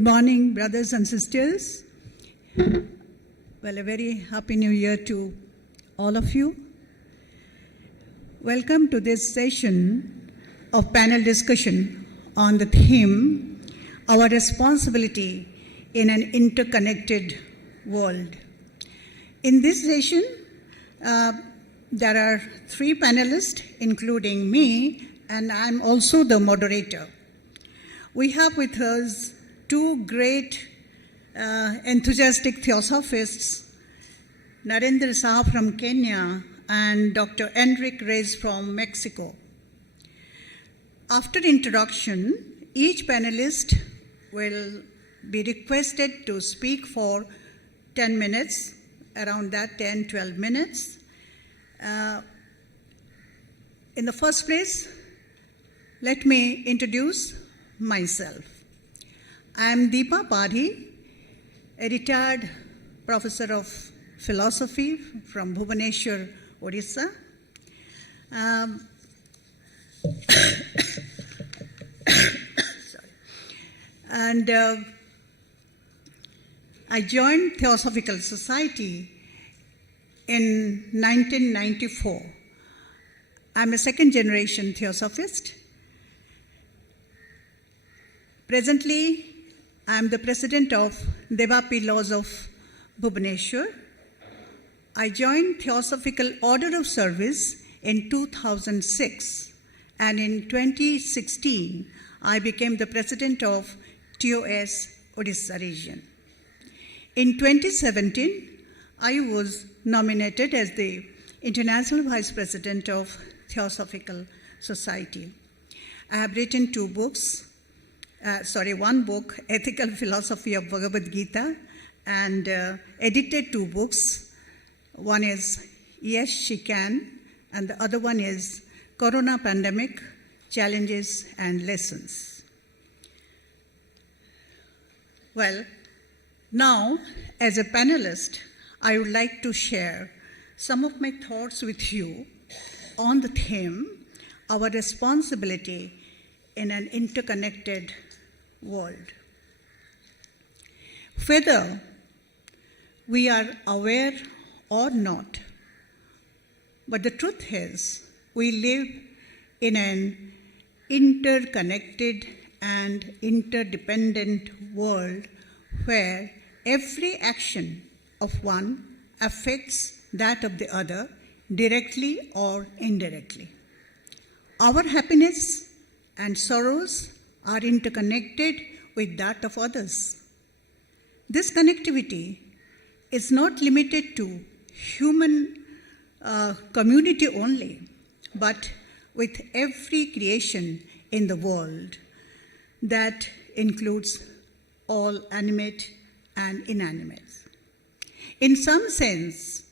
Good morning, brothers and sisters. Well, a very happy new year to all of you. Welcome to this session of panel discussion on the theme, Our Responsibility in an Interconnected World. In this session, there are three panelists, including me, and I'm also the moderator. We have with us two great enthusiastic theosophists, Narendra Shah from Kenya and Dr. Enrique Reig from Mexico. After introduction, each panelist will be requested to speak for 10 minutes, around that 10-12 minutes. In the first place, let me introduce myself. I am Deepa Padhi, a retired professor of philosophy from Bhubaneswar, Odisha. And I joined Theosophical Society in 1994. I'm a second-generation Theosophist. Presently, I'm the president of Devapi Laws of Bhubaneswar. I joined Theosophical Order of Service in 2006, and in 2016, I became the president of TOS Odisha region. In 2017, I was nominated as the International Vice President of Theosophical Society. I have written one book, Ethical Philosophy of Bhagavad Gita, and edited two books. One is Yes, She Can, and the other one is Corona Pandemic, Challenges and Lessons. Well, now, as a panelist, I would like to share some of my thoughts with you on the theme, Our Responsibility in an Interconnected World. Whether we are aware or not, but the truth is, we live in an interconnected and interdependent world where every action of one affects that of the other, directly or indirectly. Our happiness and sorrows are interconnected with that of others. This connectivity is not limited to human community only, but with every creation in the world. That includes all animate and inanimate. In some sense,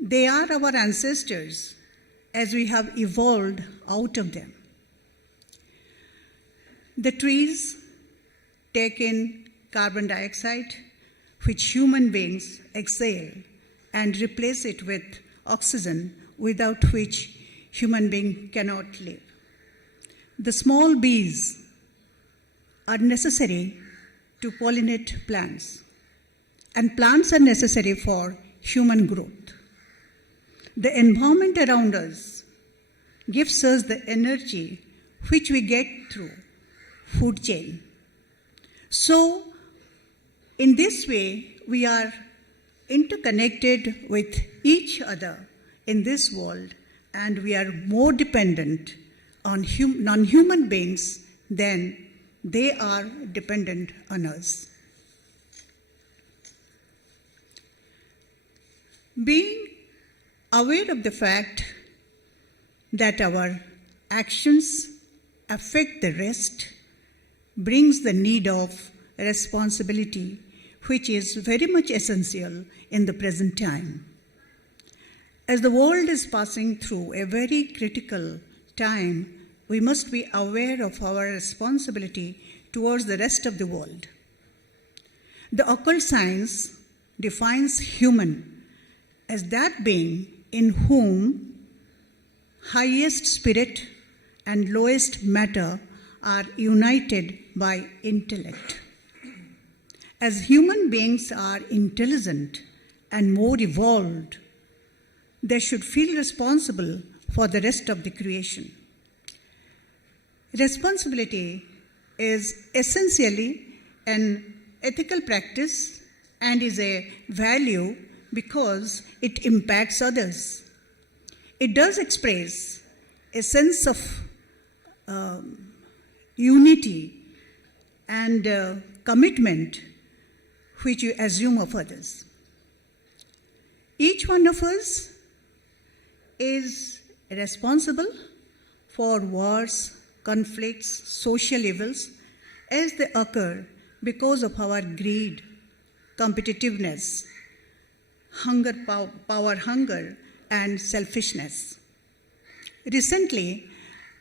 they are our ancestors as we have evolved out of them. The trees take in carbon dioxide, which human beings exhale, and replace it with oxygen, without which human being cannot live. The small bees are necessary to pollinate plants, and plants are necessary for human growth. The environment around us gives us the energy which we get through food chain. So, in this way, we are interconnected with each other in this world, and we are more dependent on non-human beings than they are dependent on us. Being aware of the fact that our actions affect the rest brings the need of responsibility, which is very much essential in the present time. As the world is passing through a very critical time, we must be aware of our responsibility towards the rest of the world. The occult science defines human as that being in whom highest spirit and lowest matter are united by intellect. As human beings are intelligent and more evolved, they should feel responsible for the rest of the creation. Responsibility is essentially an ethical practice and is a value because it impacts others. It does express a sense of unity and commitment which you assume of others. Each one of us is responsible for wars, conflicts, social evils as they occur because of our greed, competitiveness, power hunger, and selfishness. Recently,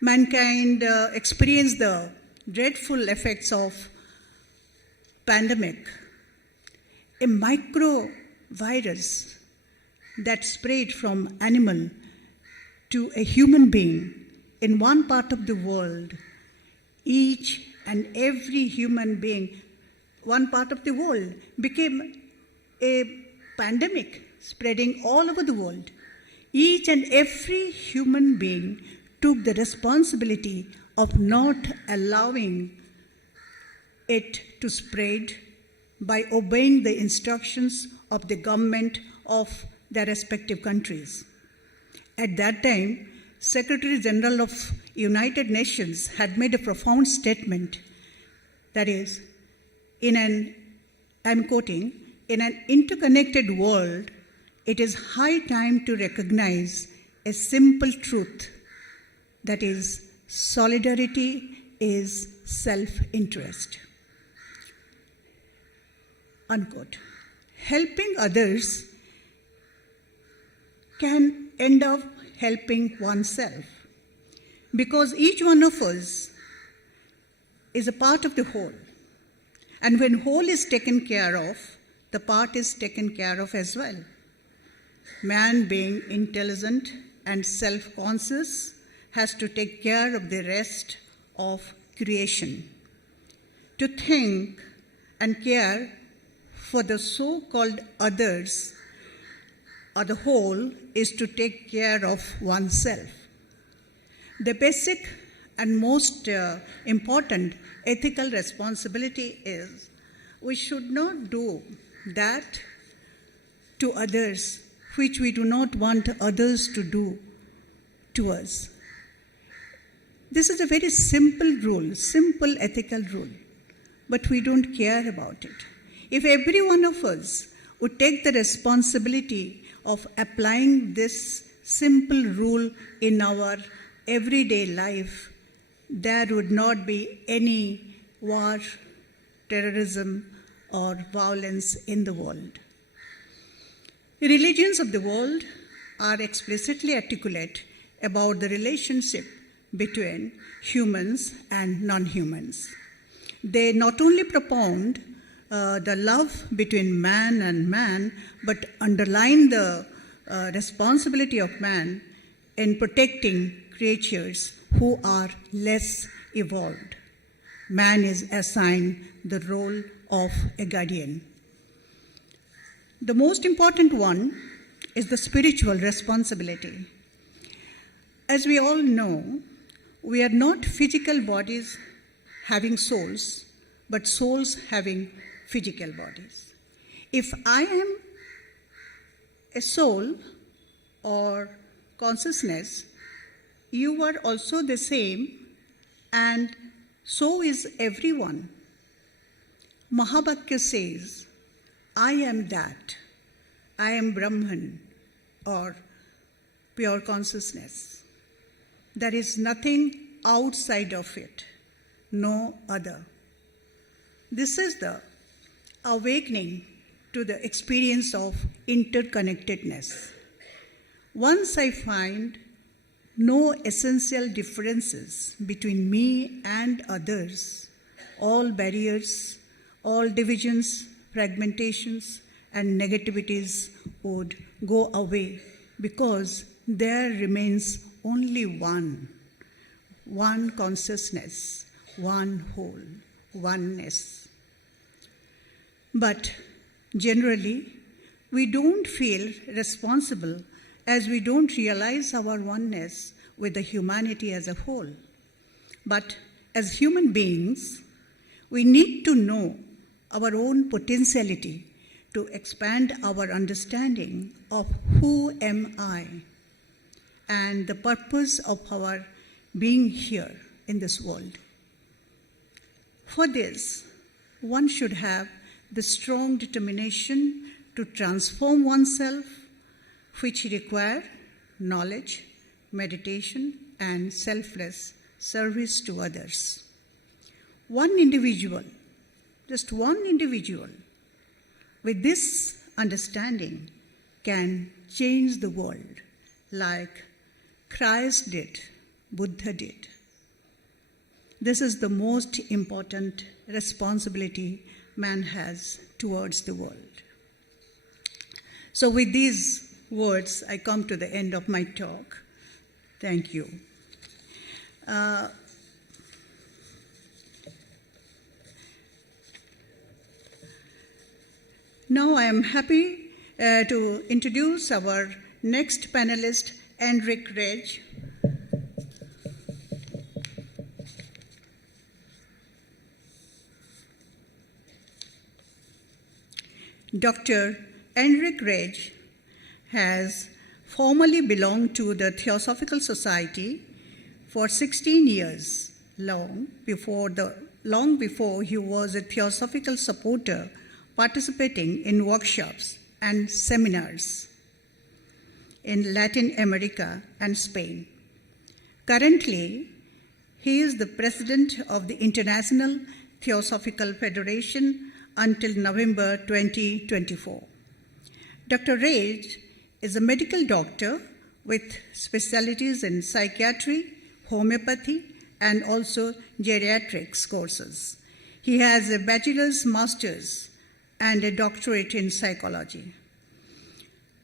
mankind experienced the dreadful effects of pandemic, a microvirus that spread from animal to a human being in one part of the world. Each and every human being, one part of the world, became a pandemic spreading all over the world. Each and every human being took the responsibility of not allowing it to spread by obeying the instructions of the government of their respective countries. At that time, Secretary General of United Nations had made a profound statement, that is, I'm quoting, in an interconnected world, it is high time to recognize a simple truth, that is, solidarity is self-interest. Unquote. Helping others can end up helping oneself because each one of us is a part of the whole. And when whole is taken care of, the part is taken care of as well. Man, being intelligent and self-conscious, has to take care of the rest of creation. To think and care for the so-called others or the whole is to take care of oneself. The basic and most important ethical responsibility is we should not do that to others which we do not want others to do to us. This is a very simple rule, simple ethical rule, but we don't care about it. If every one of us would take the responsibility of applying this simple rule in our everyday life, there would not be any war, terrorism, or violence in the world. The religions of the world are explicitly articulate about the relationship between humans and non-humans. They not only propound the love between man and man, but underline the responsibility of man in protecting creatures who are less evolved. Man is assigned the role of a guardian. The most important one is the spiritual responsibility. As we all know, we are not physical bodies having souls, but souls having physical bodies. If I am a soul or consciousness, you are also the same, and so is everyone. Mahabhakya says, I am that, I am Brahman, or pure consciousness. There is nothing outside of it, no other. This is the awakening to the experience of interconnectedness. Once I find no essential differences between me and others, all barriers, all divisions, fragmentations, and negativities would go away because there remains only one consciousness, one whole, oneness. But generally, we don't feel responsible as we don't realize our oneness with the humanity as a whole. But as human beings, we need to know our own potentiality to expand our understanding of who am I and the purpose of our being here in this world. For this, one should have the strong determination to transform oneself, which require knowledge, meditation, and selfless service to others. One individual, just one individual, with this understanding can change the world like Christ did, Buddha did. This is the most important responsibility man has towards the world. So with these words, I come to the end of my talk. Thank you. Now I am happy to introduce our next panelist, Enrique Reig. Dr. Enrique Reig has formerly belonged to the Theosophical Society for 16 years, long before he was a Theosophical supporter participating in workshops and seminars in Latin America and Spain. Currently, he is the president of the International Theosophical Federation until November 2024. Dr. Reig is a medical doctor with specialties in psychiatry, homeopathy, and also geriatrics courses. He has a bachelor's, master's, and a doctorate in psychology.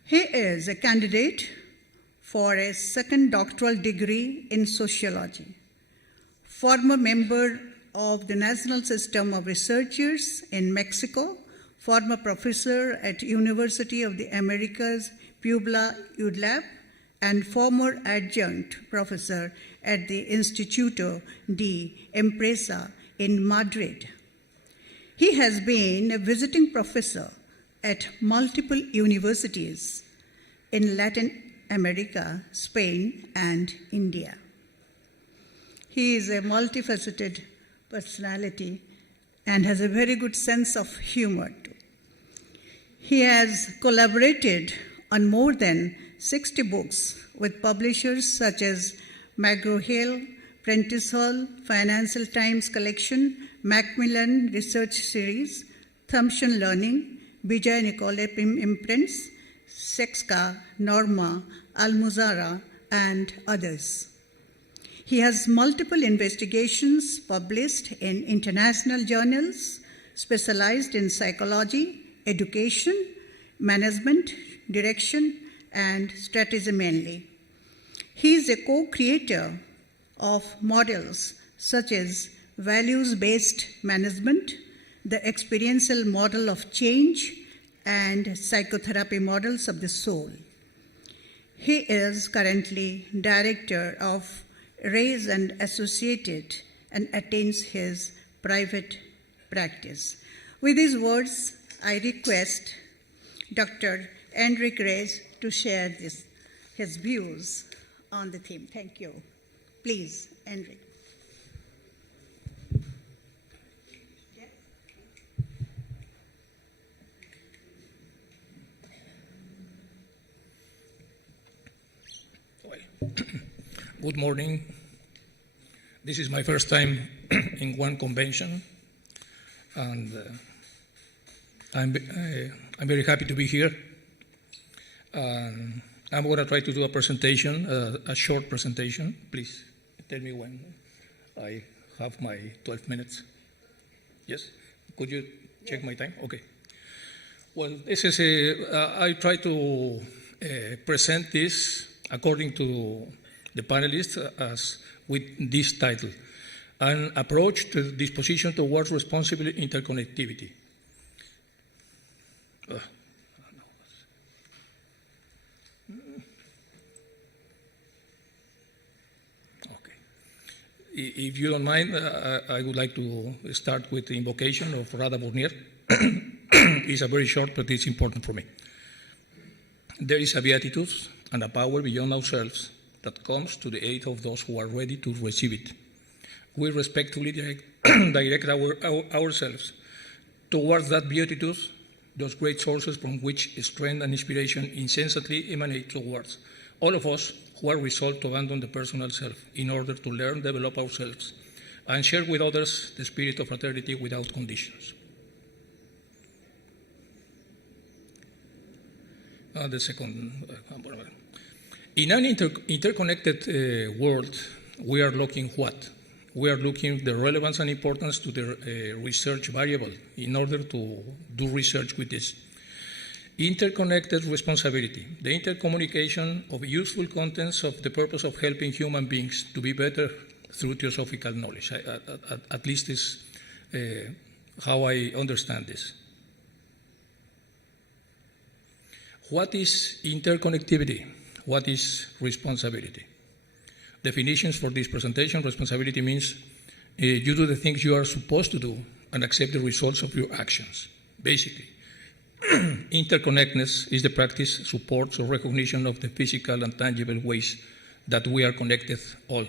He is a candidate for a second doctoral degree in sociology, former member of the National System of Researchers in Mexico, former professor at University of the Americas, Puebla ULAB, and former adjunct professor at the Instituto de Empresa in Madrid. He has been a visiting professor at multiple universities in Latin America, Spain, and India. He is a multifaceted personality and has a very good sense of humor too. He has collaborated on more than 60 books with publishers such as McGraw-Hill, Prentice Hall, Financial Times Collection, Macmillan Research Series, Thomson Learning, Vijay Nicole Imprints, Sexka, Norma, Almuzara, and others. He has multiple investigations published in international journals, specialized in psychology, education, management, direction, and strategy mainly. He is a co-creator of models such as values-based management, the experiential model of change, and psychotherapy models of the soul. He is currently director of Reig and Associated and attains his private practice. With these words, I request Dr. Enrique Reig to share his views on the theme. Thank you. Please, Enrique. Good morning. This is my first time in one convention, and I'm very happy to be here. I'm going to try to do a presentation, a short presentation. Please tell me when I have my 12 minutes. Yes? Could you check my time? Okay. Well, this is I try to present this according to the panelists as with this title, an approach to disposition towards responsible interconnectivity. Okay. If you don't mind, I would like to start with the invocation of Radha Bournier. It's a very short, but it's important for me. There is a beatitude and a power beyond ourselves that comes to the aid of those who are ready to receive it. We respectfully direct ourselves towards that beatitude, those great sources from which strength and inspiration insensately emanate towards all of us who are resolved to abandon the personal self in order to learn, develop ourselves, and share with others the spirit of fraternity without conditions. The second, in an interconnected world, we are looking what? We are looking the relevance and importance to the research variable in order to do research with this. Interconnected responsibility, the intercommunication of useful contents of the purpose of helping human beings to be better through theosophical knowledge. At least is how I understand this. What is interconnectivity? What is responsibility? Definitions for this presentation. Responsibility means you do the things you are supposed to do and accept the results of your actions, basically. Interconnectedness is the practice, supports, or recognition of the physical and tangible ways that we are connected all.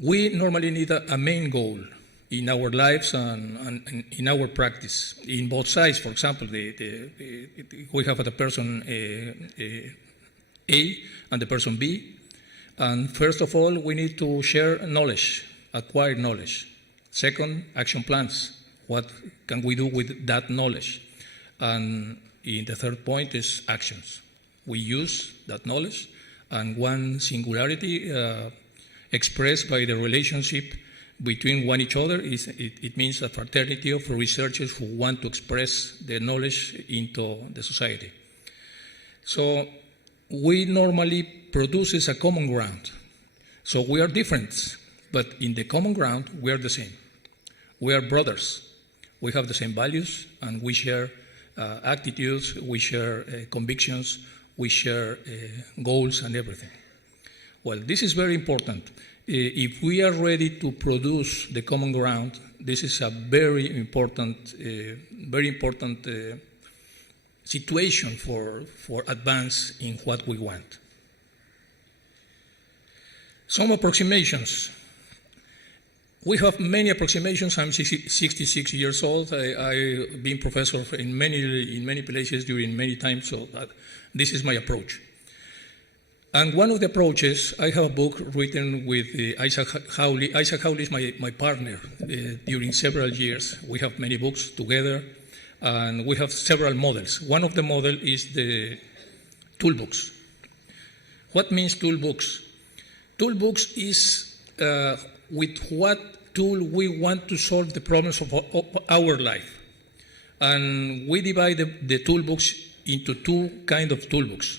We normally need a main goal in our lives and in our practice. In both sides, for example, we have the person A and the person B. And first of all, we need to share knowledge, acquire knowledge. Second, action plans. What can we do with that knowledge? And in the third point is actions. We use that knowledge, and one singularity expressed by the relationship between one each other is it means a fraternity of researchers who want to express their knowledge into the society. So we normally produce a common ground. So we are different, but in the common ground we are the same. We are brothers. We have the same values, and we share attitudes, we share convictions, we share goals and everything. Well, this is very important. If we are ready to produce the common ground, this is a very important situation for advance in what we want. Some approximations. We have many approximations. I'm 66 years old. I've been professor in many places during many times, so this is my approach. And one of the approaches, I have a book written with Isaac Hawley. Isaac Hawley is my partner during several years. We have many books together, and we have several models. One of the models is the toolbox. What means toolbox? Toolbox is with what tool we want to solve the problems of our life. And we divide the toolbox into two kinds of toolbox.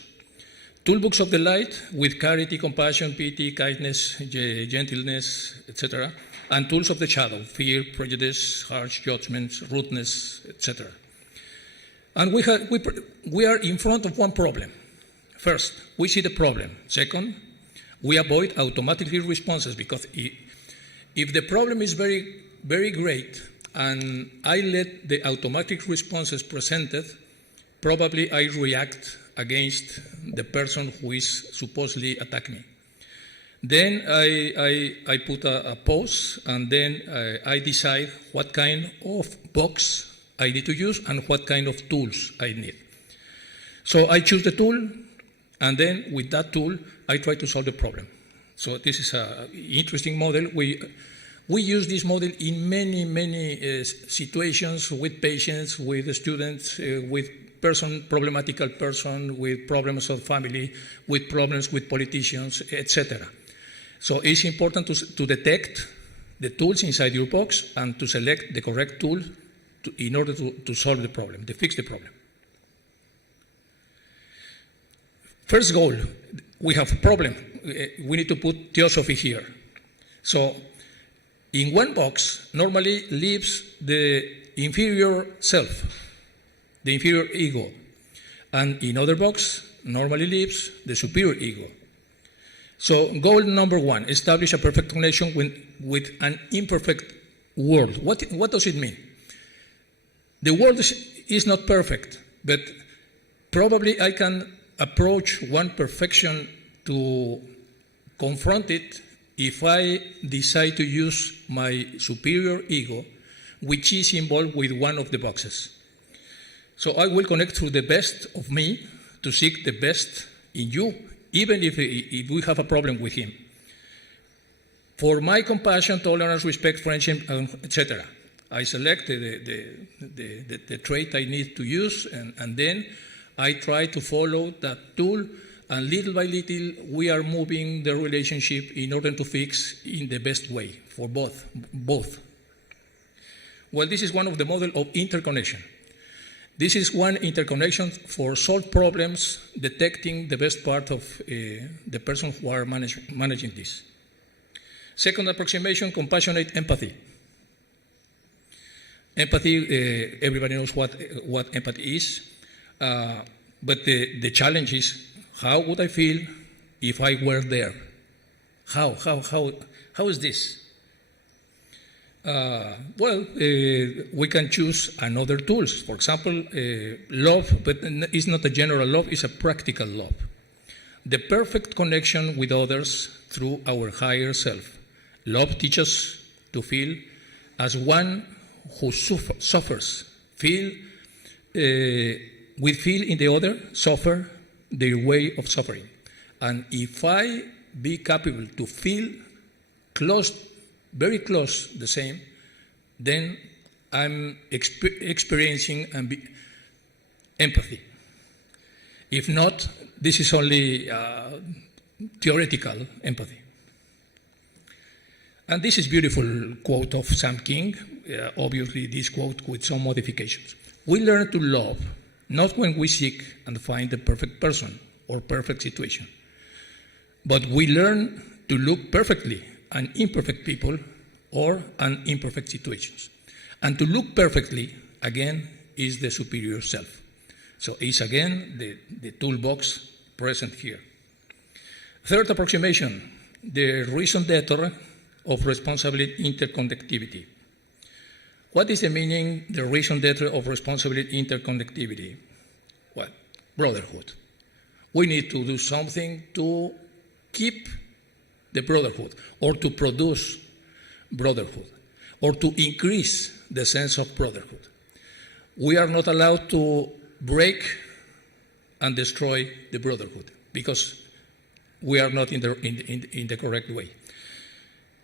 Toolbox of the light with charity, compassion, pity, kindness, gentleness, etc. And tools of the shadow, fear, prejudice, harsh judgments, rudeness, etc. And we are in front of one problem. First, we see the problem. Second, we avoid automatically responses, because if the problem is very, very great and I let the automatic responses presented, probably I react against the person who is supposedly attacking me. Then I put a pause, and then I decide what kind of box I need to use and what kind of tools I need. So I choose the tool, and then with that tool, I try to solve the problem. So this is an interesting model. We use this model in many situations with patients, with students, with problematical person, with problems of family, with problems with politicians, etc. So it's important to detect the tools inside your box and to select the correct tool in order to solve the problem, to fix the problem. First goal, we have a problem. We need to put theosophy here. So In one box normally lives the inferior self, the inferior ego, and in other box normally lives the superior ego. So goal number one, establish a perfect connection with an imperfect world. What does it mean? The world is not perfect, but probably I can approach one perfection to confront it if I decide to use my superior ego, which is involved with one of the boxes. So I will connect through the best of me to seek the best in you, even if we have a problem with him. For my compassion, tolerance, respect, friendship, etc., I select the trait I need to use, and then I try to follow that tool, and little by little we are moving the relationship in order to fix in the best way for both. Well, this is one of the model of interconnection. This is one interconnection for solve problems, detecting the best part of the person who are managing this. Second approximation, compassionate empathy. Empathy, everybody knows what empathy is, but the challenge is, how would I feel if I were there? How is this? We can choose another tools. For example, love, but it's not a general love, it's a practical love. The perfect connection with others through our higher self. Love teaches us to feel as one who suffers. We feel in the other, suffer their way of suffering. And if I be capable to feel close, very close the same, then I'm experiencing empathy. If not, this is only theoretical empathy. And this is beautiful quote of Sam King, obviously this quote with some modifications. We learn to love not when we seek and find the perfect person or perfect situation, but we learn to look perfectly at imperfect people or at imperfect situations. And to look perfectly, again, is the superior self. So it's again the toolbox present here. Third approximation, the raison d'etre of responsible interconnectivity. What is the meaning, the raison d'etre of responsible interconnectivity? Well, brotherhood. We need to do something to keep the brotherhood, or to produce brotherhood, or to increase the sense of brotherhood. We are not allowed to break and destroy the brotherhood because we are not in the correct way.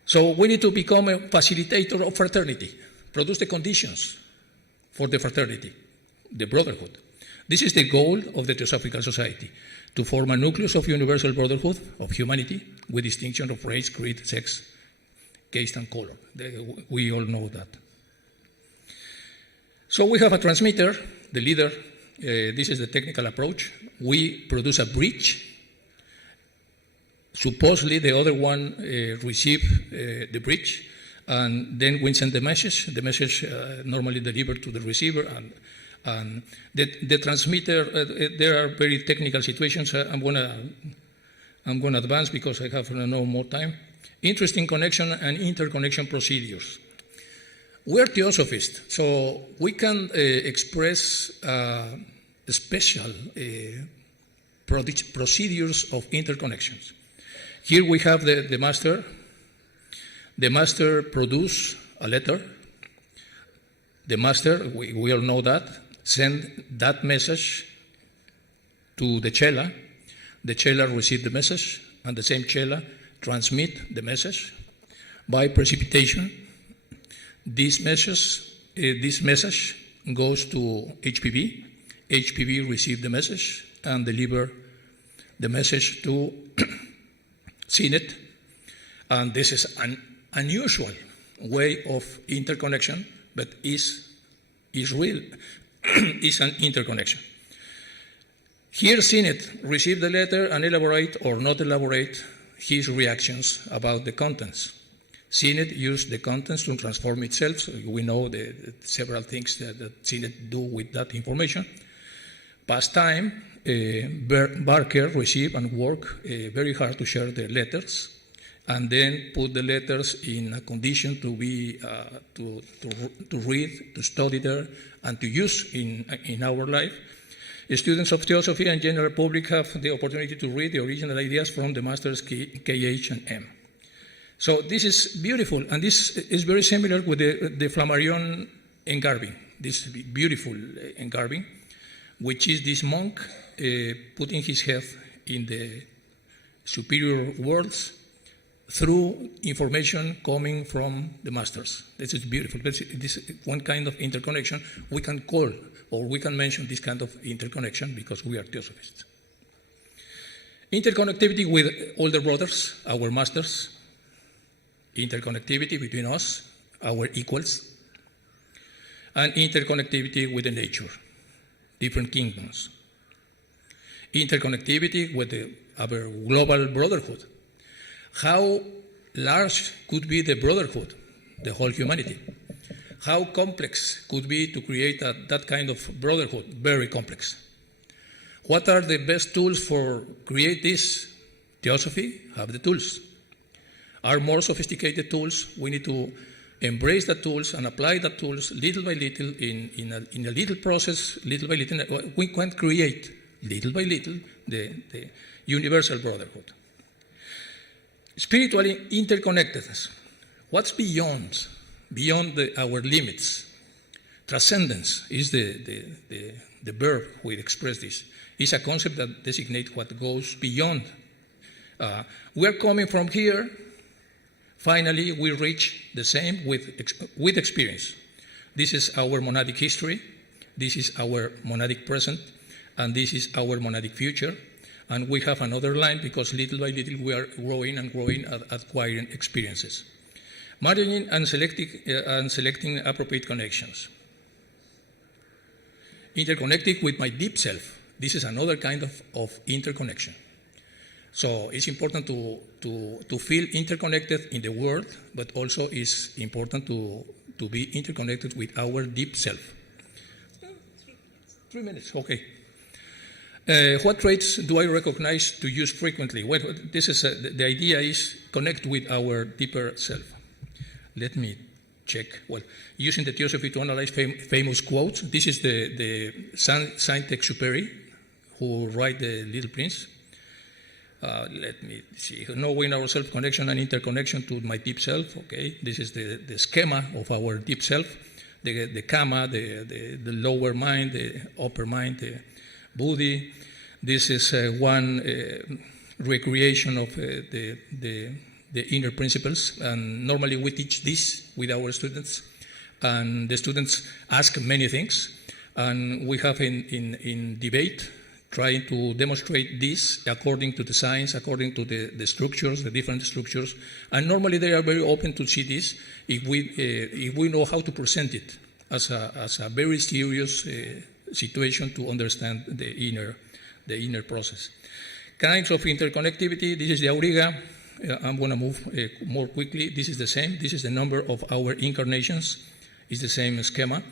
So we need to become a facilitator of fraternity, produce the conditions for the fraternity, the brotherhood. This is the goal of the Theosophical Society, to form a nucleus of universal brotherhood of humanity with distinction of race, creed, sex, caste, and color. We all know that. So we have a transmitter, the leader. This is the technical approach. We produce a bridge. Supposedly the other one receive the bridge, and then we send the message normally delivered to the receiver, and the transmitter, there are very technical situations. I'm gonna advance because I have no more time. Interesting connection and interconnection procedures. We're Theosophists, so we can express special procedures of interconnections. Here we have the master. The master produce a letter. The master, we all know that, send that message to the chela. The chela receive the message, and the same chela transmit the message by precipitation. This message goes to HPV. HPV receive the message and deliver the message to CNET. And this is an unusual way of interconnection, but is real, is an interconnection. Here CNET receive the letter and elaborate or not elaborate his reactions about the contents. CNET used the contents to transform itself. So we know the several things that CNET do with that information. Past time, Barker received and worked very hard to share the letters, and then put the letters in a condition to be to read, to study there, and to use in our life. Students of Theosophy and general public have the opportunity to read the original ideas from the masters KH and M. So this is beautiful, and this is very similar with the Flammarion engraving, this beautiful engraving, which is this monk putting his head in the superior worlds through information coming from the masters. This is beautiful. This is one kind of interconnection we can call, or we can mention this kind of interconnection because we are Theosophists. Interconnectivity with older brothers, our masters. Interconnectivity between us, our equals. And interconnectivity with the nature, different kingdoms. Interconnectivity with our global brotherhood. How large could be the brotherhood, the whole humanity? How complex could be to create that kind of brotherhood? Very complex. What are the best tools for create this? Theosophy have the tools. Are more sophisticated tools. We need to embrace the tools and apply the tools little by little in a little process, little by little. We can create little by little the universal brotherhood. Spiritually interconnectedness. What's beyond our limits? Transcendence is the verb we express this. It's a concept that designates what goes beyond. We are coming from here. Finally, we reach the same with experience. This is our monadic history. This is our monadic present. And this is our monadic future. And we have another line because little by little we are growing and growing at acquiring experiences. Marrying and selecting appropriate connections. Interconnecting with my deep self. This is another kind of interconnection. So it's important to feel interconnected in the world, but also it's important to be interconnected with our deep self. 3 minutes, okay. What traits do I recognize to use frequently? Well, this is the idea is connect with our deeper self. Let me check. Well, using the Theosophy to analyze famous quotes. This is the Saint-Exupéry, who write the Little Prince. Let me see. Knowing our self-connection and interconnection to my deep self. Okay, this is the schema of our deep self. The kama, the lower mind, the upper mind, the buddhi. This is one recreation of the inner principles, and normally we teach this with our students, and the students ask many things, and we have in debate trying to demonstrate this according to the science, according to the structures, the different structures, and normally they are very open to see this if we know how to present it as a very serious situation to understand the inner process. Kinds of interconnectivity. This is the auriga. I'm going to move more quickly. This is the same. This is the number of our incarnations. It's the same schema.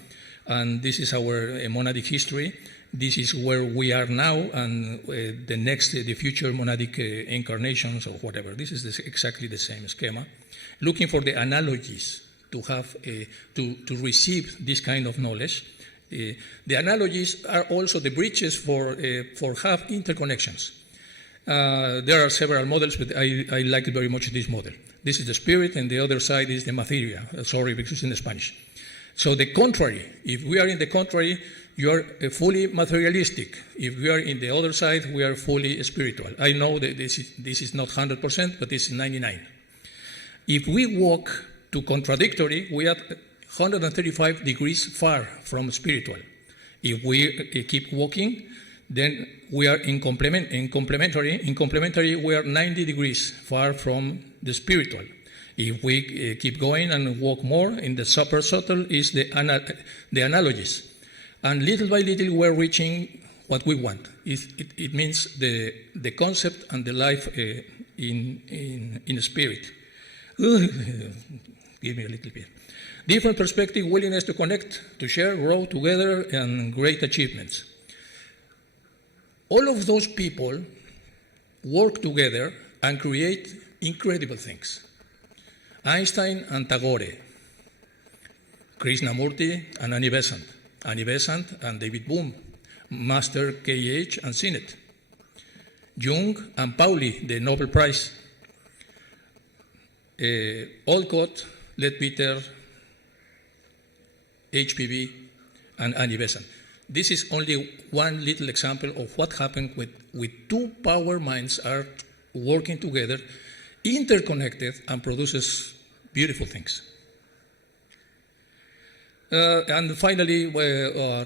And this is our monadic history. This is where we are now, and the future monadic incarnations or whatever. This is exactly the same schema. Looking for the analogies to have to receive this kind of knowledge. The analogies are also the bridges for have interconnections. There are several models, but I like very much this model. This is the spirit, and the other side is the materia. Sorry, because it's in Spanish. So the contrary, if we are in the contrary, you are fully materialistic. If we are in the other side, we are fully spiritual. I know that this is not 100%, but it's 99%. If we walk to contradictory, we are 135 degrees far from spiritual. If we keep walking, then we are in complementary. In complementary, we are 90 degrees far from the spiritual. If we keep going and walk more, in the super subtle is the analogies. And little by little, we're reaching what we want. It means the concept and the life in spirit. Give me a little bit. Different perspective, willingness to connect, to share, grow together, and great achievements. All of those people work together and create incredible things. Einstein and Tagore, Krishnamurti and Annie Besant and David Bohm, Master K.H. and Sinnett, Jung and Pauli, the Nobel Prize, Olcott, Leadbeater, HPV, and Annie Besant. This is only one little example of what happened with two power minds are working together, interconnected, and produces beautiful things. And finally,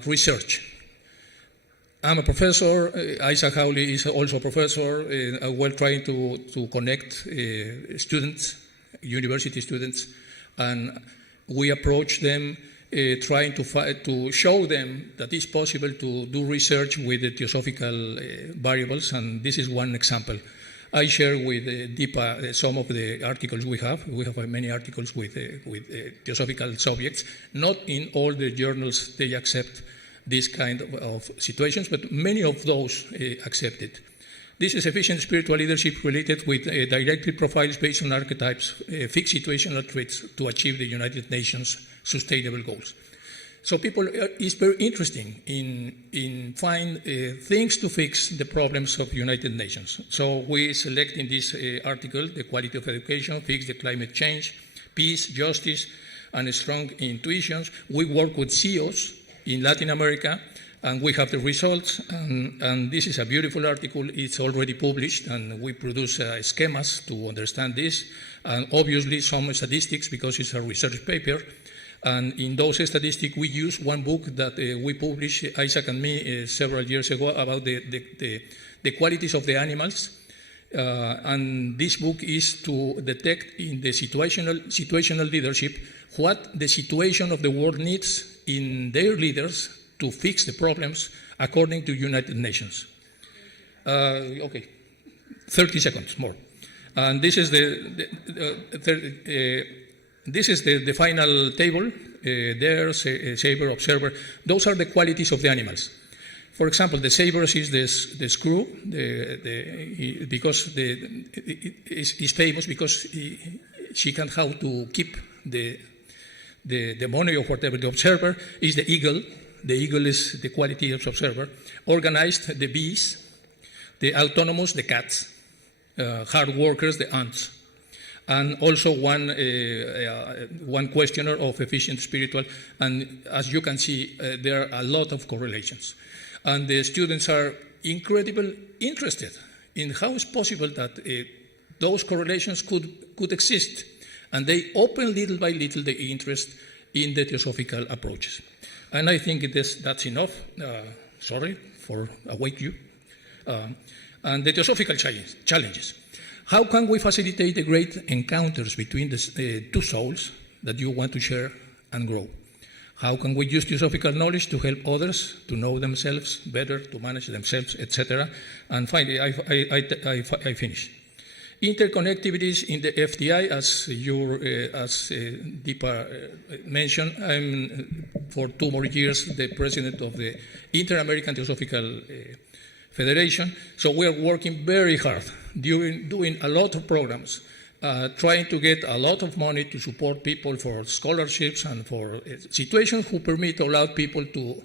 research. I'm a professor. Isaac Hawley is also a professor. We're trying to connect students, university students, and we approach them trying to show them that it's possible to do research with the Theosophical variables, and this is one example. I share with Deepa some of the articles we have. We have many articles with Theosophical subjects. Not in all the journals they accept this kind of situations, but many of those accept it. This is efficient spiritual leadership related with directed profiles based on archetypes, fixed situational traits to achieve the United Nations sustainable goals. So people is very interesting in find things to fix the problems of United Nations. So we select in this article the quality of education, fix the climate change, peace, justice, and strong intuitions. We work with CEOs in Latin America, and we have the results, and this is a beautiful article. It's already published, and we produce schemas to understand this, and obviously some statistics because it's a research paper. And in those statistics, we use one book that we published, Isaac and me, several years ago about the qualities of the animals. And this book is to detect in the situational leadership what the situation of the world needs in their leaders to fix the problems according to United Nations. Okay, 30 seconds more. And this is the final table. There, saber, observer. Those are the qualities of the animals. For example, the saber is the screw, because it's famous because she can how to keep the money or whatever. The observer is the eagle. The eagle is the quality of observer. Organized, the bees. The autonomous, the cats. Hard workers, the ants. And also one questioner of efficient spiritual. And as you can see, there are a lot of correlations. And the students are incredibly interested in how it's possible that those correlations could exist. And they open little by little the interest in the Theosophical approaches. And I think that's enough. Sorry for awake you. And the Theosophical challenges. How can we facilitate the great encounters between the two souls that you want to share and grow? How can we use Theosophical knowledge to help others to know themselves better, to manage themselves, etc.? And finally, I finish. Interconnectivities in the FDI, as Deepa mentioned, I'm for 2 more years the president of the Inter-American Theosophical Federation. So we are working very hard, doing a lot of programs, trying to get a lot of money to support people for scholarships and for situations who allow people to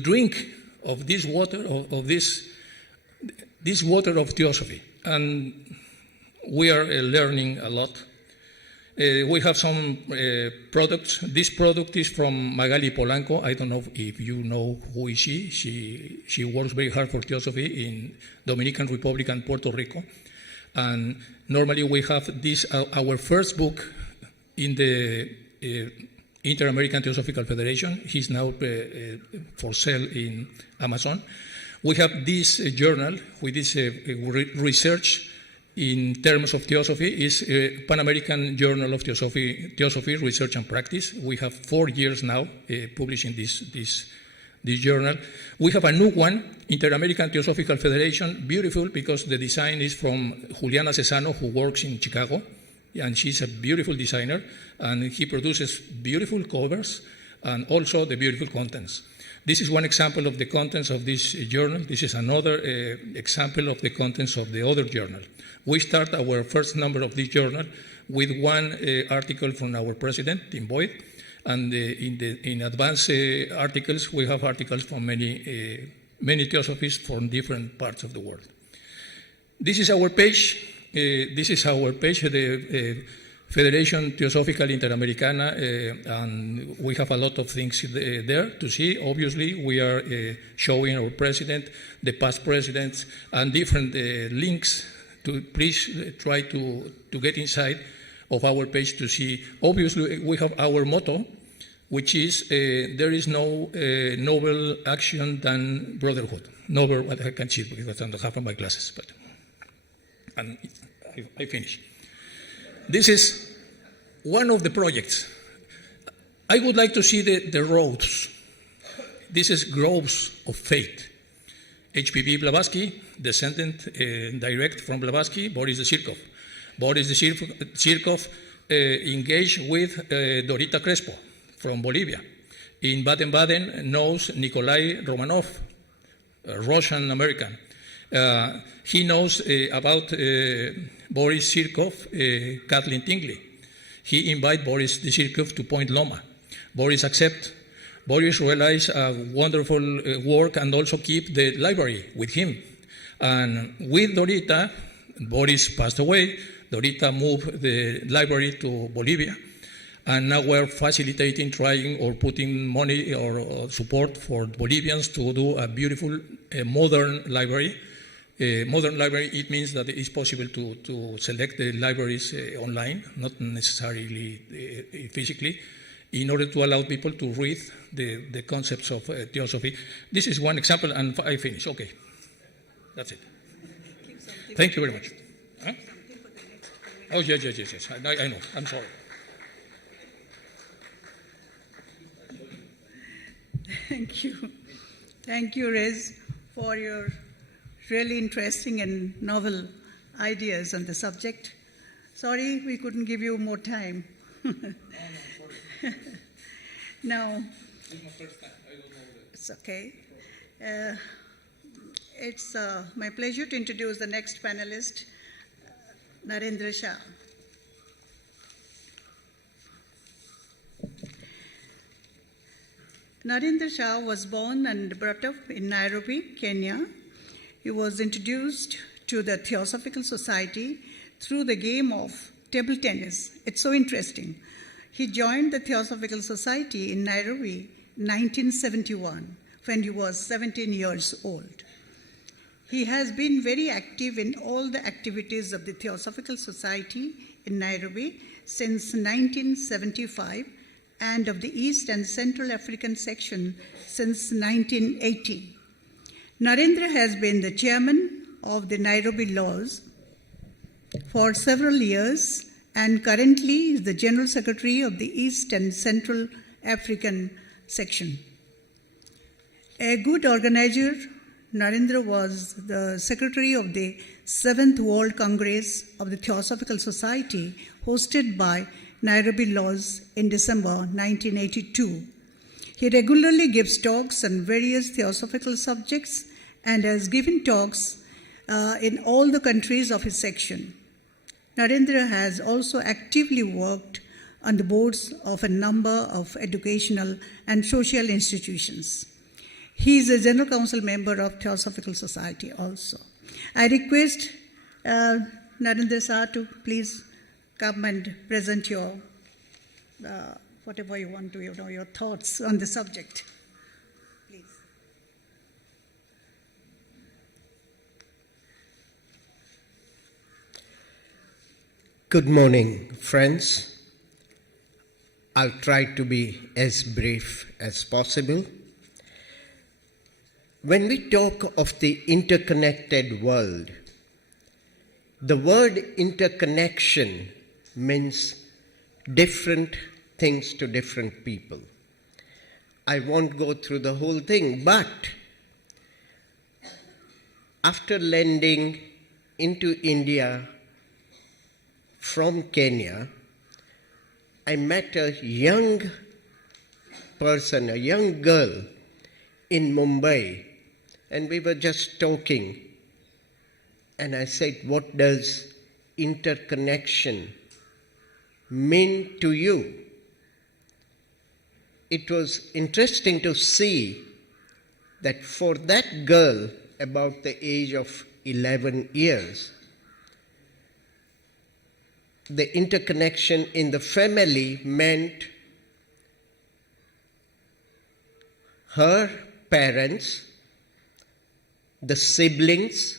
drink of this water, of this water of Theosophy. And we are learning a lot. We have some products. This product is from Magali Polanco. I don't know if you know who is she. She works very hard for Theosophy in Dominican Republic and Puerto Rico. And normally we have this, our first book in the Inter-American Theosophical Federation. He's now for sale in Amazon. We have this journal with this research in terms of Theosophy, is Pan American Journal of Theosophy, Research and Practice. We have 4 years now publishing this journal. We have a new one, Inter-American Theosophical Federation, beautiful because the design is from Juliana Cesano, who works in Chicago, and she's a beautiful designer, and he produces beautiful covers and also the beautiful contents. This is one example of the contents of this journal. This is another example of the contents of the other journal. We start our first number of this journal with one article from our president, Tim Boyd, and in advanced articles, we have articles from many theosophists from different parts of the world. This is our page. The Federation Theosophical Interamericana, and we have a lot of things there to see. Obviously, we are showing our president, the past presidents, and different links to please try to get inside of our page to see. Obviously, we have our motto, which is there is no noble action than brotherhood. Noble, I can't see because I don't have my glasses, but and I finish. This is one of the projects. I would like to see the roads. This is groves of faith. HPP Blavatsky, descendant direct from Blavatsky, Boris the Zirkov. Boris the Zirkov engaged with Dorita Crespo from Bolivia. In Baden-Baden knows Nikolai Romanov, a Russian American. He knows about Boris Zirkov, Kathleen Tingley. He invited Boris the Zirkov to Point Loma. Boris accepted. Boris realized a wonderful work and also keep the library with him. And with Dorita, Boris passed away. Dorita moved the library to Bolivia. And now we're facilitating, trying, or putting money or support for Bolivians to do a beautiful modern library. Modern library, it means that it's possible to select the libraries online, not necessarily physically, in order to allow people to read the concepts of theosophy. This is one example, and I finish. Okay, that's it. Thank you very much. Huh? Oh, yes. I know. I'm sorry. Thank you, Reig, for your really interesting and novel ideas on the subject. Sorry we couldn't give you more time. No. This is my first time. I don't know that. It's okay. It's my pleasure to introduce the next panelist, Narendra Shah. Narendra Shah was born and brought up in Nairobi, Kenya. He was introduced to the Theosophical Society through the game of table tennis. It's so interesting. He joined the Theosophical Society in Nairobi in 1971 when he was 17 years old. He has been very active in all the activities of the Theosophical Society in Nairobi since 1975 and of the East and Central African section since 1980. Narendra has been the chairman of the Nairobi Laws for several years and currently is the General Secretary of the East and Central African section. A good organizer, Narendra was the secretary of the 7th World Congress of the Theosophical Society hosted by Nairobi Laws in December 1982. He regularly gives talks on various theosophical subjects and has given talks in all the countries of his section. Narendra has also actively worked on the boards of a number of educational and social institutions. He is a General Council member of Theosophical Society also. I request Narendra Shah to please come and present your, whatever you want to, your thoughts on the subject. Please. Good morning, friends. I'll try to be as brief as possible. When we talk of the interconnected world, the word interconnection means different things to different people. I won't go through the whole thing, but after landing into India from Kenya, I met a young person, a young girl in Mumbai, and we were just talking. And I said, "What does interconnection mean to you?" It was interesting to see that for that girl, about the age of 11 years, the interconnection in the family meant her parents, the siblings,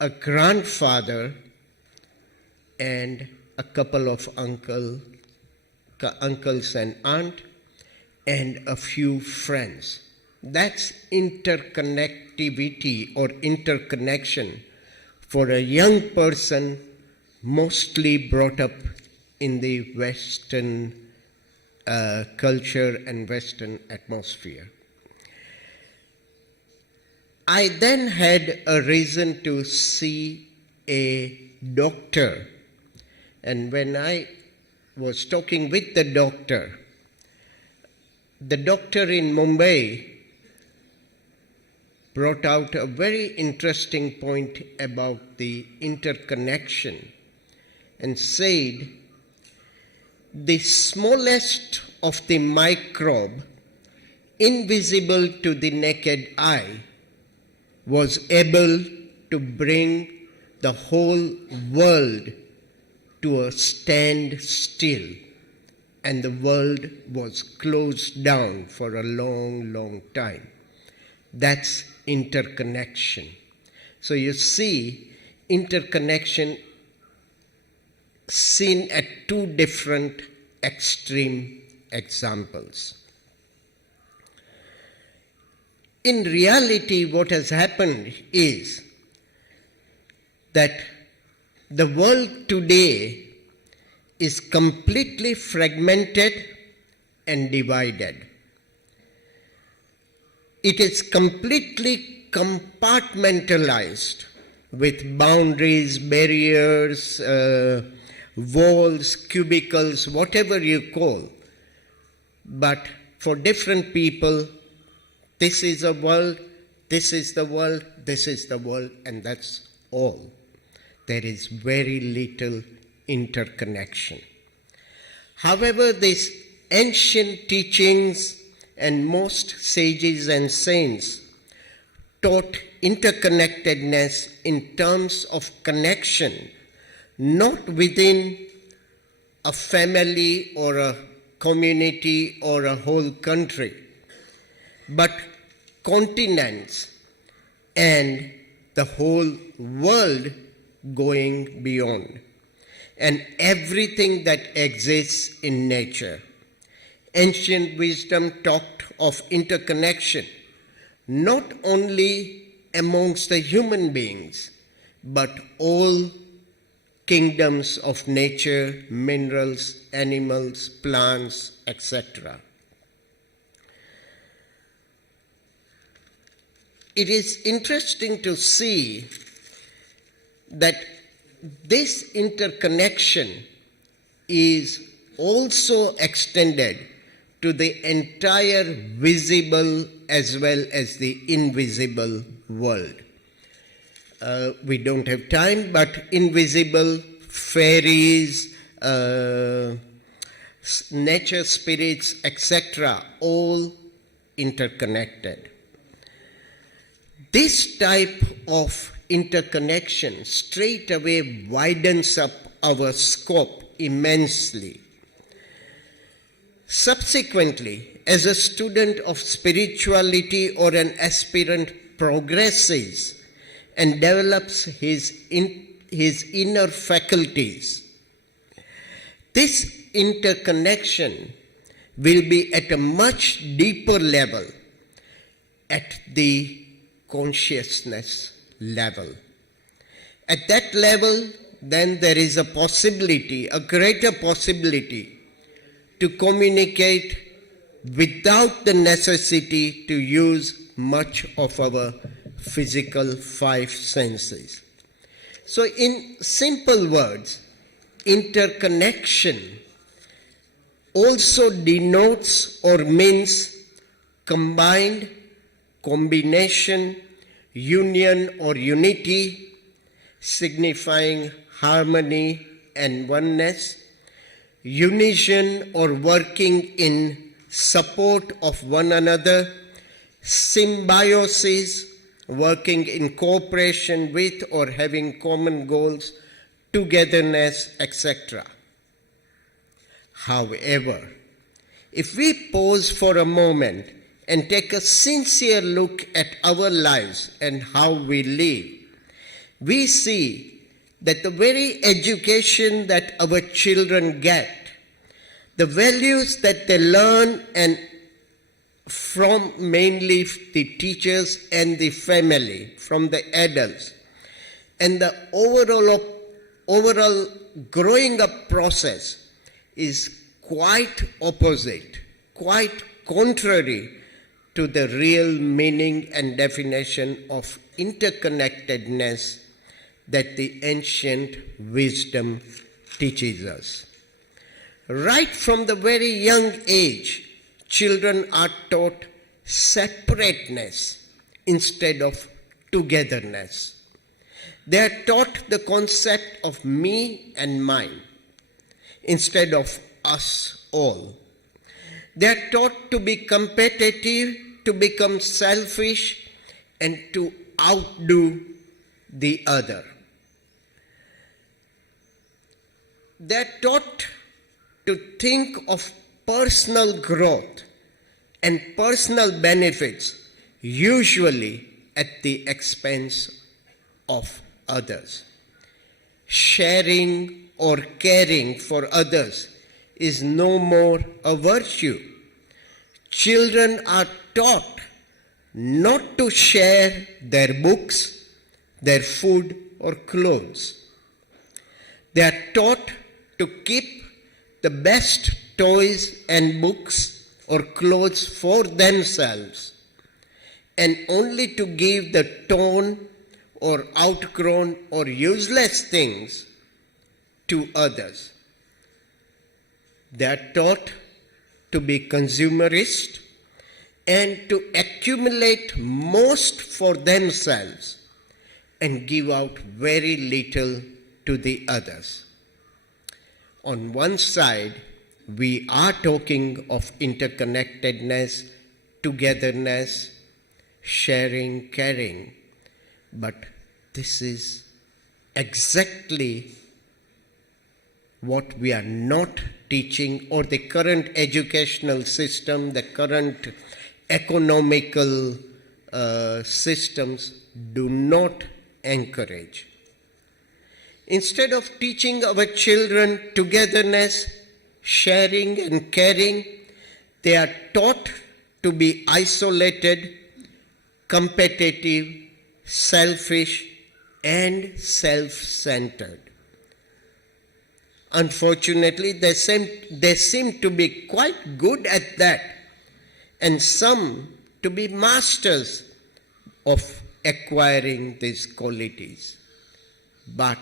a grandfather, and a couple of uncles and aunt, and a few friends. That's interconnectivity or interconnection for a young person mostly brought up in the Western culture and Western atmosphere. I then had a reason to see a doctor, and when I was talking with the doctor in Mumbai brought out a very interesting point about the interconnection and said the smallest of the microbe, invisible to the naked eye, was able to bring the whole world to a standstill, and the world was closed down for a long, long time. That's interconnection. So you see, interconnection seen at two different extreme examples. In reality, what has happened is that the world today is completely fragmented and divided. It is completely compartmentalized with boundaries, barriers, walls, cubicles, whatever you call. But for different people, this is a world, this is the world, this is the world, and that's all. There is very little interconnection. However, these ancient teachings and most sages and saints taught interconnectedness in terms of connection, not within a family or a community or a whole country, but continents and the whole world going beyond, and everything that exists in nature. Ancient wisdom talked of interconnection not only amongst the human beings, but all kingdoms of nature, minerals, animals, plants, etc. It is interesting to see that this interconnection is also extended to the entire visible as well as the invisible world. We don't have time, but invisible, fairies, nature spirits, etc., all interconnected. This type of interconnection straight away widens up our scope immensely. Subsequently, as a student of spirituality or an aspirant progresses and develops his inner faculties, this interconnection will be at a much deeper level, at the consciousness level. At that level, then there is a possibility, a greater possibility, to communicate without the necessity to use much of our physical five senses. So in simple words, interconnection also denotes or means combined, combination, union or unity, signifying harmony and oneness, unison or working in support of one another, symbiosis, working in cooperation with or having common goals, togetherness, etc. However, if we pause for a moment and take a sincere look at our lives and how we live, we see that the very education that our children get, the values that they learn and from mainly the teachers and the family, from the adults, and the overall growing up process is quite opposite, quite contrary to the real meaning and definition of interconnectedness that the ancient wisdom teaches us. Right from the very young age, children are taught separateness instead of togetherness. They are taught the concept of me and mine instead of us all. They are taught to be competitive, to become selfish, and to outdo the other. They are taught to think of personal growth and personal benefits, usually at the expense of others. Sharing or caring for others is no more a virtue. Children are taught not to share their books, their food, or clothes. They are taught to keep the best toys and books or clothes for themselves and only to give the torn or outgrown or useless things to others. They are taught to be consumerist and to accumulate most for themselves and give out very little to the others. On one side, we are talking of interconnectedness, togetherness, sharing, caring, but this is exactly what we are not teaching, or the current educational system, the current economical systems do not encourage. Instead of teaching our children togetherness, sharing and caring, they are taught to be isolated, competitive, selfish, and self-centered. Unfortunately, they seem to be quite good at that, and some to be masters of acquiring these qualities. But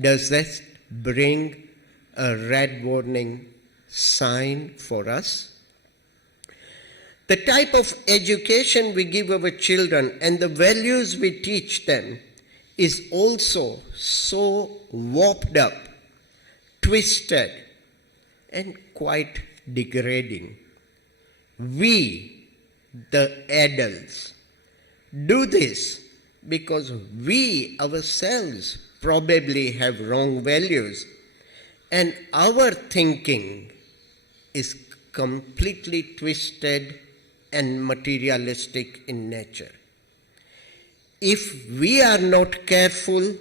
does that bring a red warning sign for us? The type of education we give our children and the values we teach them is also so warped up, twisted, and quite degrading. We, the adults, do this because we ourselves probably have wrong values, and our thinking is completely twisted and materialistic in nature. If we are not careful,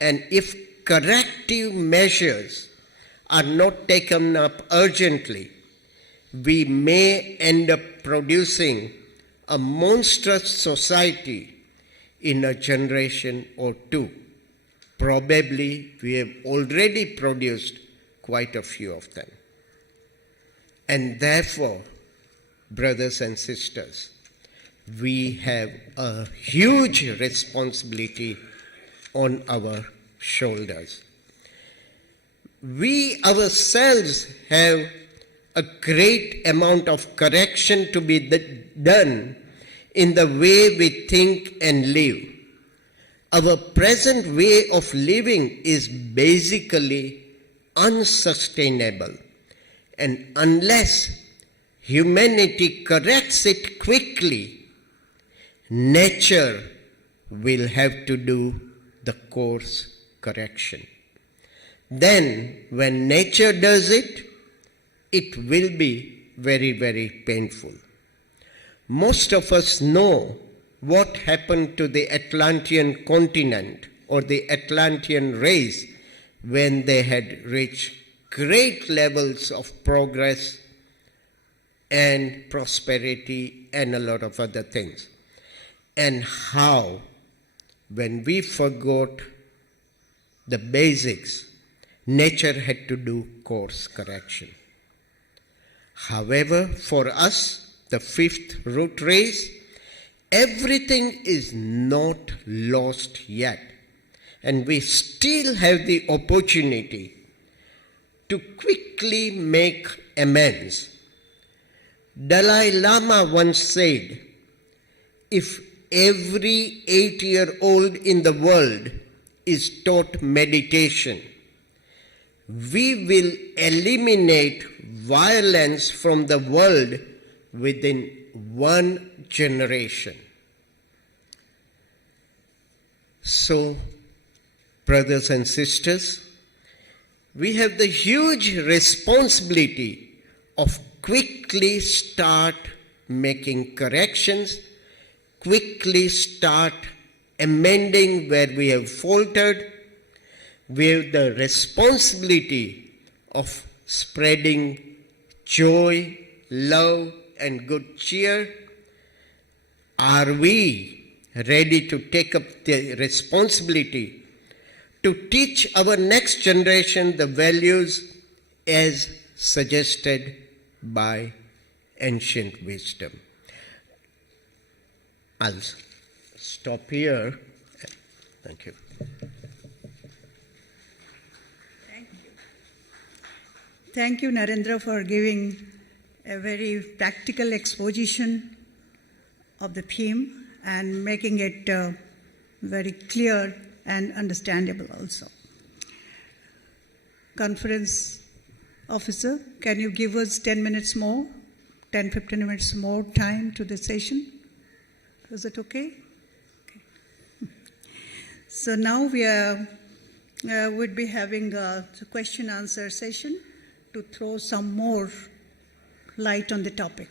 and if corrective measures are not taken up urgently, we may end up producing a monstrous society in a generation or two. Probably we have already produced quite a few of them. And therefore, brothers and sisters, we have a huge responsibility on our shoulders. We ourselves have a great amount of correction to be done in the way we think and live. Our present way of living is basically unsustainable, and unless humanity corrects it quickly, nature will have to do the course correction. Then, when nature does it, it will be very, very painful. Most of us know what happened to the Atlantean continent or the Atlantean race when they had reached great levels of progress and prosperity and a lot of other things. And how, when we forgot the basics, nature had to do course correction. However, for us, the fifth root race, everything is not lost yet. And we still have the opportunity to quickly make amends. Dalai Lama once said, if every 8-year-old in the world is taught meditation, we will eliminate violence from the world within 1 generation. So, brothers and sisters, we have the huge responsibility of quickly start making corrections, quickly start amending where we have faltered. We have the responsibility of spreading joy, love, and good cheer. Are we ready to take up the responsibility to teach our next generation the values as suggested by ancient wisdom? I'll stop here. Thank you. Thank you, Narendra, for giving a very practical exposition of the theme and making it very clear and understandable also. Conference officer, can you give us 10 minutes more, 10-15 minutes more time to the session? Is it okay? Okay. So now we would be having a question-answer session to throw some more light on the topic.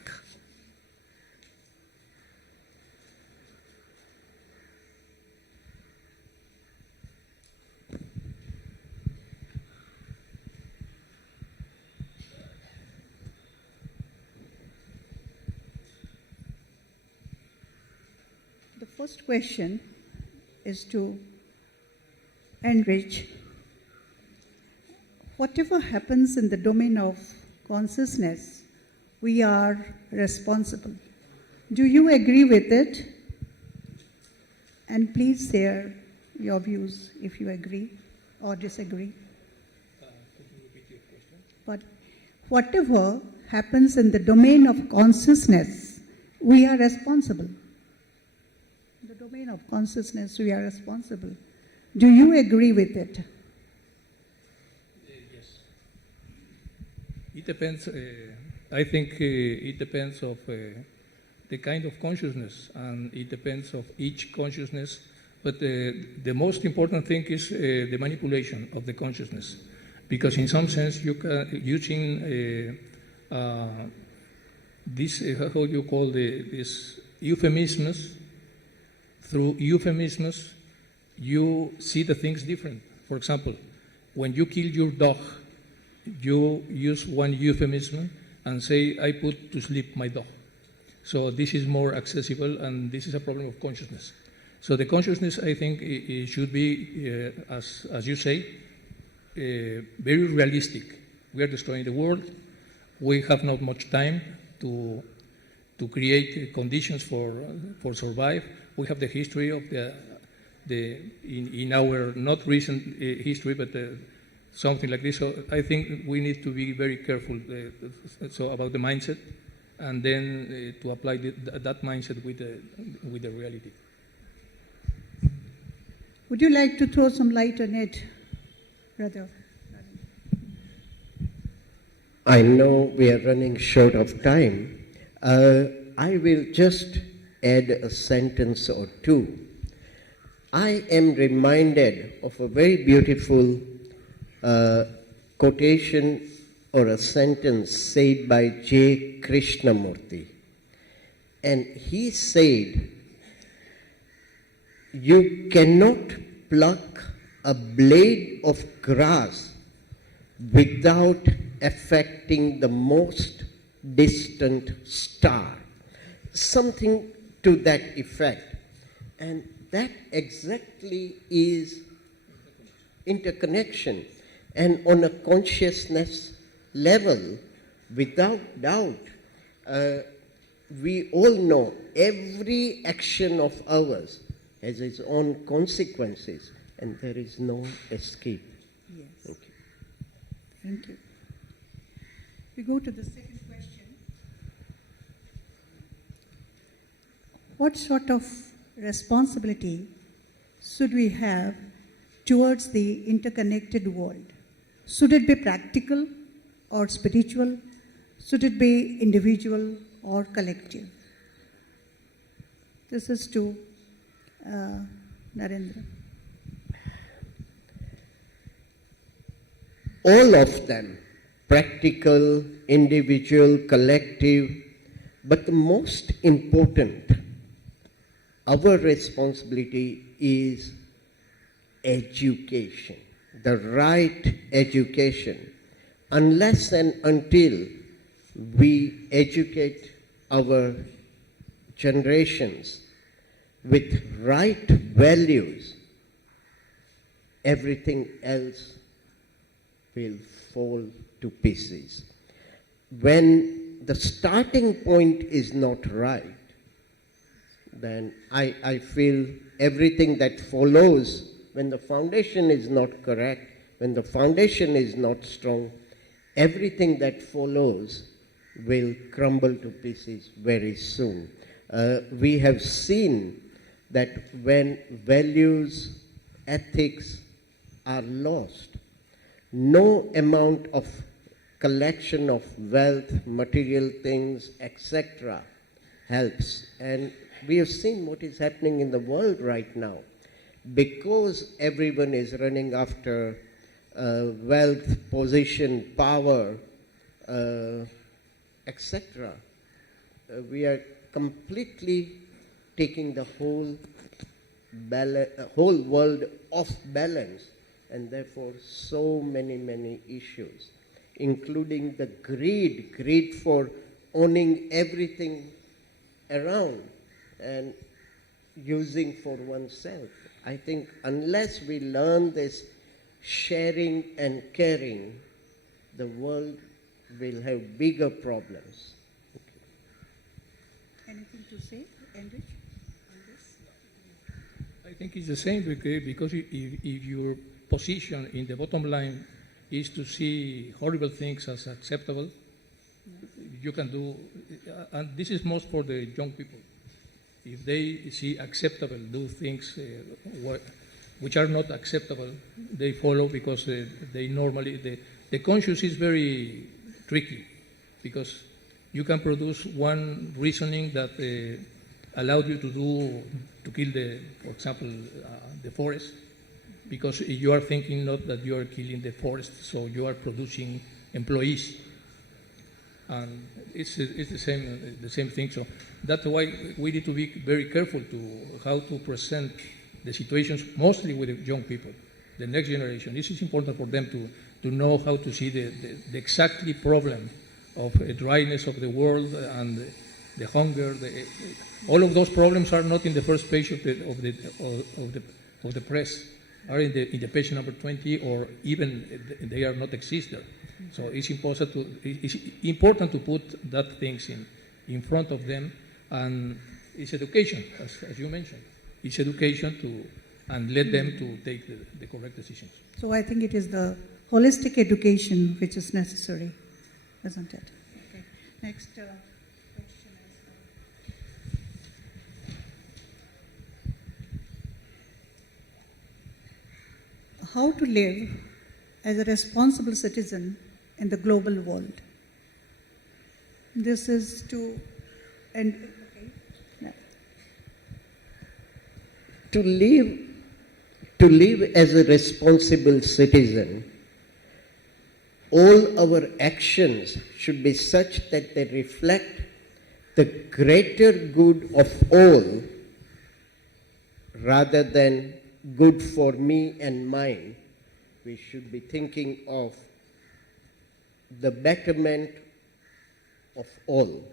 The first question is to Enrique. Whatever happens in the domain of consciousness, we are responsible. Do you agree with it? And please share your views if you agree or disagree. Could you repeat your question? But whatever happens in the domain of consciousness, we are responsible. In the domain of consciousness, we are responsible. Do you agree with it? It depends. I think it depends of the kind of consciousness, and it depends of each consciousness. But the most important thing is the manipulation of the consciousness, because in some sense you can using this how you call this euphemisms. Through euphemisms, you see the things different. For example, when you kill your dog, you use one euphemism and say, I put to sleep my dog. So this is more accessible, and this is a problem of consciousness. So the consciousness, I think, it should be, as you say, very realistic. We are destroying the world. We have not much time to create conditions for survive. We have the history of in our not recent history, but something like this. So I think we need to be very careful so about the mindset, and then to apply that mindset with the reality. Would you like to throw some light on it, brother? I know we are running short of time. I will just add a sentence or two. I am reminded of a very beautiful quotation or a sentence said by J. Krishnamurti. And he said, "You cannot pluck a blade of grass without affecting the most distant star." Something to that effect. And that exactly is interconnection. And on a consciousness level, without doubt, we all know every action of ours has its own consequences, and there is no escape. Yes. Thank you. Thank you. We go to the second question. What sort of responsibility should we have towards the interconnected world? Should it be practical or spiritual? Should it be individual or collective? This is to Narendra. All of them, practical, individual, collective, but the most important, our responsibility is education, the right education. Unless and until we educate our generations with right values, everything else will fall to pieces. When the starting point is not right, then I feel everything that follows, when the foundation is not correct, when the foundation is not strong, everything that follows will crumble to pieces very soon. We have seen that when values, ethics are lost, no amount of collection of wealth, material things, etc. helps. And we have seen what is happening in the world right now. Because everyone is running after wealth, position, power, etc., we are completely taking the whole world off balance, and therefore so many issues, including the greed for owning everything around and using for oneself. I think unless we learn this sharing and caring, the world will have bigger problems. Anything to say, Enrique, on this? I think it's the same because if your position in the bottom line is to see horrible things as acceptable, you can do, and this is most for the young people. If they see acceptable, do things which are not acceptable, they follow because they normally, the conscious is very tricky because you can produce one reasoning that allowed you to kill for example, the forest, because you are thinking not that you are killing the forest, so you are producing employees. And it's the same thing. So that's why we need to be very careful to how to present the situations, mostly with the young people, the next generation. This is important for them to know how to see the exactly problem of dryness of the world and the hunger. All of those problems are not in the first page of the press, are in the page number 20, or even they are not exist there. So it's important to put that things in front of them, and it's education, as you mentioned. It's education and let them to take the correct decisions. So I think it is the holistic education which is necessary, isn't it? Okay. Next question is how to live as a responsible citizen in the global world. This is to and okay. Yeah. To live as a responsible citizen, all our actions should be such that they reflect the greater good of all rather than good for me and mine. We should be thinking of the betterment of all.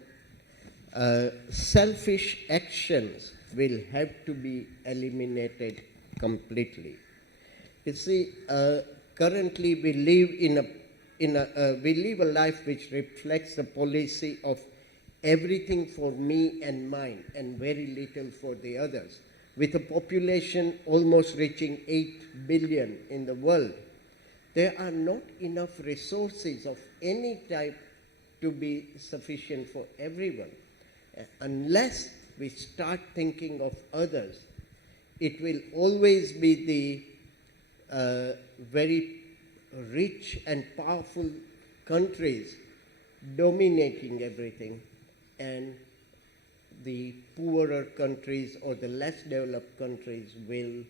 Selfish actions will have to be eliminated completely. You see, currently we live we live a life which reflects the policy of everything for me and mine and very little for the others. With a population almost reaching 8 billion in the world, there are not enough resources of any type to be sufficient for everyone. Unless we start thinking of others, it will always be the very rich and powerful countries dominating everything, and the poorer countries or the less developed countries will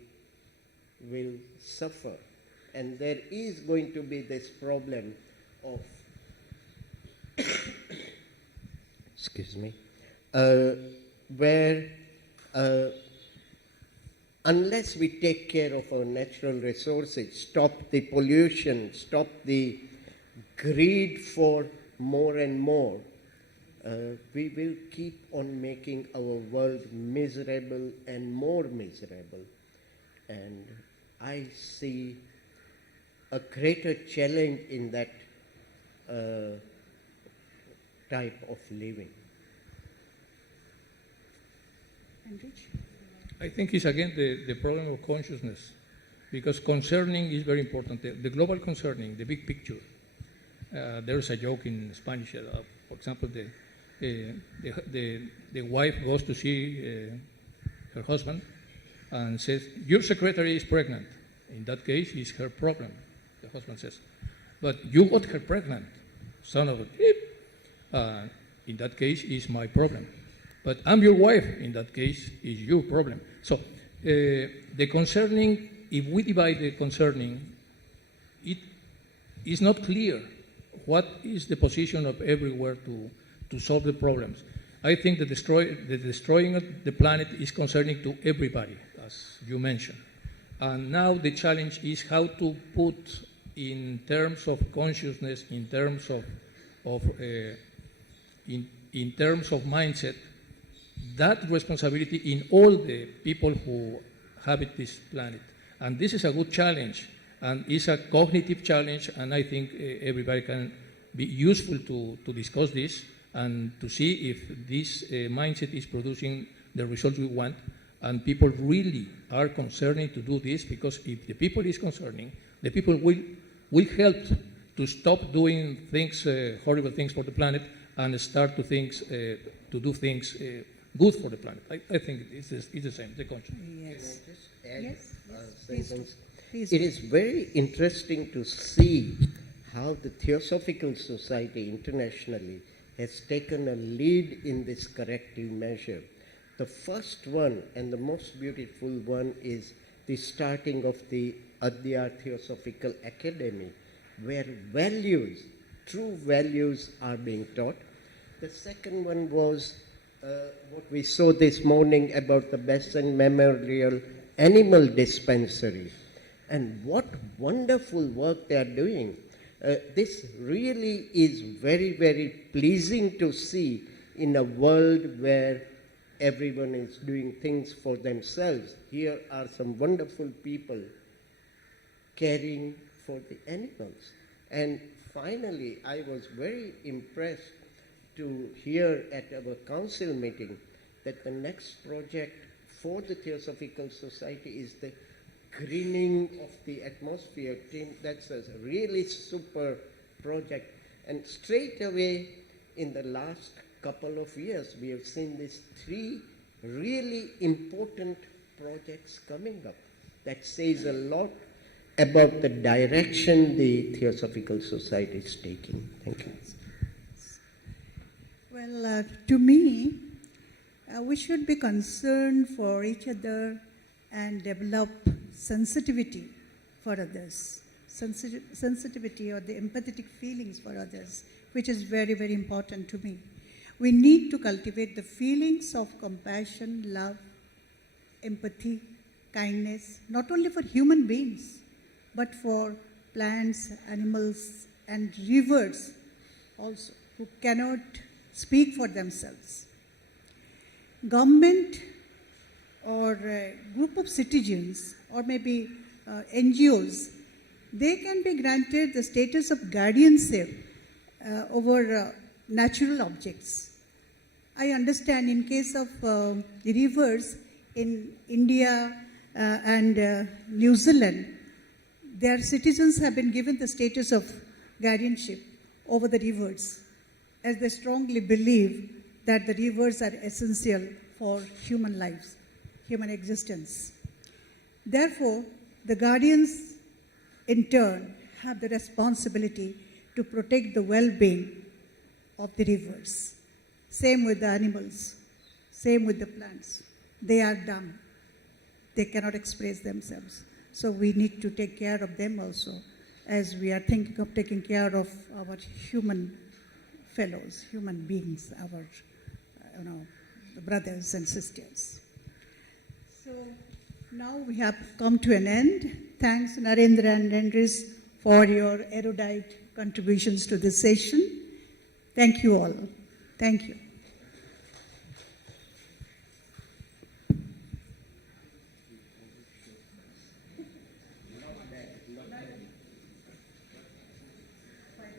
suffer. And there is going to be this problem of excuse me, where unless we take care of our natural resources, stop the pollution, stop the greed for more and more, we will keep on making our world miserable and more miserable. And I see a greater challenge in that type of living. Enrique? I think it's again the problem of consciousness, because concerning is very important. The global concerning, the big picture. There's a joke in Spanish, for example, the wife goes to see her husband and says, "Your secretary is pregnant." In that case, it's her problem, the husband says. "But you got her pregnant, son of a beep." In that case, it's my problem. But I'm your wife, in that case, is your problem. So the concerning, if we divide the concerning, it is not clear what is the position of everywhere to solve the problems. I think the destroying of the planet is concerning to everybody, as you mentioned. And now the challenge is how to put in terms of consciousness, in terms of mindset, that responsibility in all the people who inhabit this planet. And this is a good challenge, and it's a cognitive challenge, and I think everybody can be useful to discuss this and to see if this mindset is producing the results we want, and people really are concerning to do this, because if the people is concerning, the people will help to stop doing things, horrible things for the planet, and start to do things good for the planet. I think it's the same, the conscience. Yes. Can I just add Yes. sentence? Please. It is very interesting to see how the Theosophical Society internationally has taken a lead in this corrective measure. The first one and the most beautiful one is the starting of the Adya Theosophical Academy, where values, true values, are being taught. The second one was what we saw this morning about the Besant Memorial Animal Dispensary. And what wonderful work they are doing. This really is very, very pleasing to see in a world where everyone is doing things for themselves. Here are some wonderful people caring for the animals. And finally, I was very impressed to hear at our council meeting that the next project for the Theosophical Society is the greening of the atmosphere team. That's a really super project. And straight away, in the last couple of years, we have seen these 3 really important projects coming up. That says a lot about the direction the Theosophical Society is taking. Thank you. Well, to me, we should be concerned for each other and develop sensitivity for others, sensitivity or the empathetic feelings for others, which is very, very important to me. We need to cultivate the feelings of compassion, love, empathy, kindness, not only for human beings, but for plants, animals, and rivers also, who cannot speak for themselves. Government or a group of citizens or maybe NGOs, they can be granted the status of guardianship over natural objects. I understand in case of the rivers in India and New Zealand, their citizens have been given the status of guardianship over the rivers, as they strongly believe that the rivers are essential for human lives, human existence. Therefore, the guardians, in turn, have the responsibility to protect the well-being of the rivers. Same with the animals, same with the plants. They are dumb. They cannot express themselves. So we need to take care of them also, as we are thinking of taking care of our human fellows, human beings, our brothers and sisters. So now we have come to an end. Thanks, Narendra and Enrique, for your erudite contributions to this session. Thank you all. Thank you.